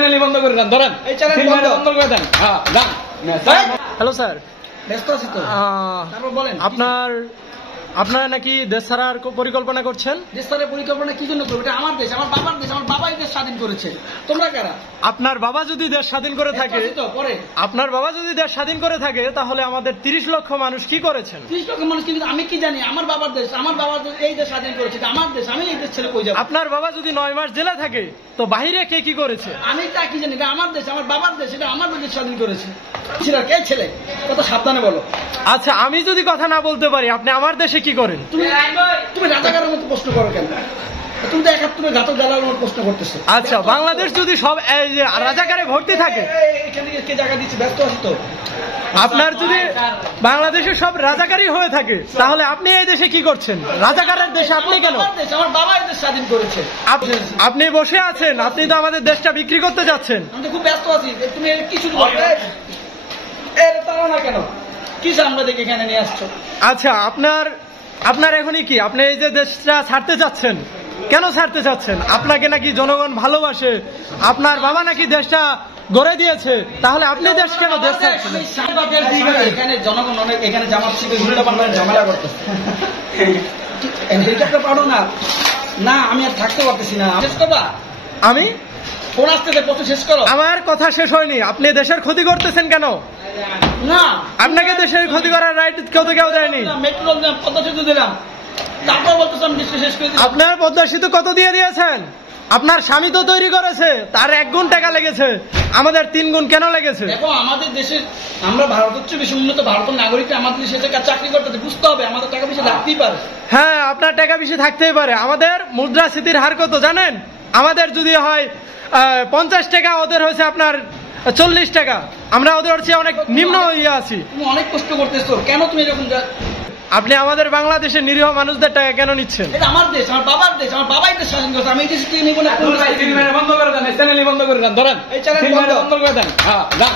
Channel বন্ধ করে দেন, ধরেন এই চ্যানেল বন্ধ করে দেন। হ্যাঁ যান। হ্যালো স্যার, ব্যস্ত আছি তো, তারপর বলেন। আপনারা নাকি দেশ ছাড়ার পরিকল্পনা করছেন? দেশ ছাড়ার পরিকল্পনা কি জন্য করবে? এটা আমার দেশ, আমার বাবার দেশ, আমার বাবাই দেশ স্বাধীন করেছে। তোমরা কারা? আপনার বাবা যদি দেশ স্বাধীন করে থাকে, আপনার বাবা যদি দেশ স্বাধীন করে থাকে, তাহলে আমাদের 30 লক্ষ মানুষ কি করেছেন? 30 লক্ষ মানুষ কিন্তু আমি কি জানি? আমার বাবার দেশ, আমার বাবা এই দেশ স্বাধীন করেছে, আমার দেশ, আমি এই দেশ ছেড়ে কই যাব? আপনার বাবা যদি 9 মাস জেলে থাকে, তো বাহিরে কে কি করেছে? আমি তা কি জানি? এটা আমার দেশ, আমার বাবার দেশ, এটা আমার দেশ স্বাধীন করেছে। কে ছেলে? কত সাবধানে বলো। আচ্ছা, আমি যদি কথা না বলতে পারি, আপনি আমার দেশে কি করেন? তুমি রাজাকারের মতো প্রশ্ন করো কেন? তুমি তো 71 ঘাতক দালালের মতো প্রশ্ন করতেছো। আচ্ছা, বাংলাদেশ যদি সব রাজাকারে ভর্তি থাকে, এখানে কে জায়গা দিচ্ছে? ব্যস্ত আছি তো। আপনার যদি বাংলাদেশে সব রাজাকারী হয়ে থাকে, তাহলে আপনি এই দেশে কি করছেন? রাজাকারের দেশে আপনি কেন? আমার বাবা এই দেশ স্বাধীন করেছে। আপনি বসে আছেন, আপনি তো আমাদের দেশটা বিক্রি করতে যাচ্ছেন। আমি তো খুব ব্যস্ত আছি। তুমি কিছু তারা না কেন? কি আমরা দেখে এখানে নিয়ে আসছো? আচ্ছা, আপনার এখনই কি আপনি এই যে দেশটা ছাড়তে চাচ্ছেন, কেন ছাড়তে চাচ্ছেন? আপনাকে নাকি জনগণ ভালোবাসে, আপনার বাবা নাকি দেশটা গড়ে দিয়েছে, তাহলে আপনি দেশ কেন দেশ ছাড়ছেন? এখানে জনগণ অনেক, এখানে জামাত শিবির উল্টা পাল্টা ঝামেলা করতেছে। হেলিকপ্টার পাঠো না, না আমি আর থাকতে পারতেছি না। শেষ করবা? আমি ফোন আসতেছে, প্রচুর শেষ করো। আমার কথা শেষ হয়নি। আপনি দেশের ক্ষতি করতেছেন কেন? না, আপনাকে দেশের ক্ষতি করার রাইট কেউ দেয়নি। মেট্রো দিলাম, পদ্মা সেতু দিলাম, তারপর বলতেছি আমি দেশকে শেষ করে দিলাম। আপনার পদ্মা সেতু কত দিয়ে দিয়েছেন? আপনার স্বামী তো তৈরি করেছে, তার 1 গুণ টাকা লেগেছে, আমাদের 3 গুণ কেন লেগেছে? দেখো, আমাদের দেশে আমরা ভারতের চেয়ে বেশি উন্নত, ভারতের নাগরিক আমাদের দেশে চাকরি করতে বুঝতে হবে, আমাদের টাকা বেশি থাকতেই পারে। হ্যাঁ, আপনার টাকা বেশি থাকতেই পারে। আমাদের মুদ্রাস্ফীতির হার কত জানেন? আমাদের যদি হয় 50 টাকা, ওদের হয়েছে আপনার 40 টাকা। আমরা ওদের চেয়ে অনেক নিম্ন হয়ে আছি। তুমি অনেক কষ্ট করতেছো, কেন তুমি এরকম? আপনি আমাদের বাংলাদেশের নিরীহ মানুষদের টাকা কেন নিচ্ছেন? এটা আমার দেশ, আমার বাবার দেশ, আমার বাবাই দেশ স্বাধীন করেছে। আমি এই দেশ থেকে নিব না। বন্ধ করে দেন, চ্যানেল বন্ধ করে দেন, ধরেন এই চ্যানেল বন্ধ করে দেন। হ্যাঁ যান।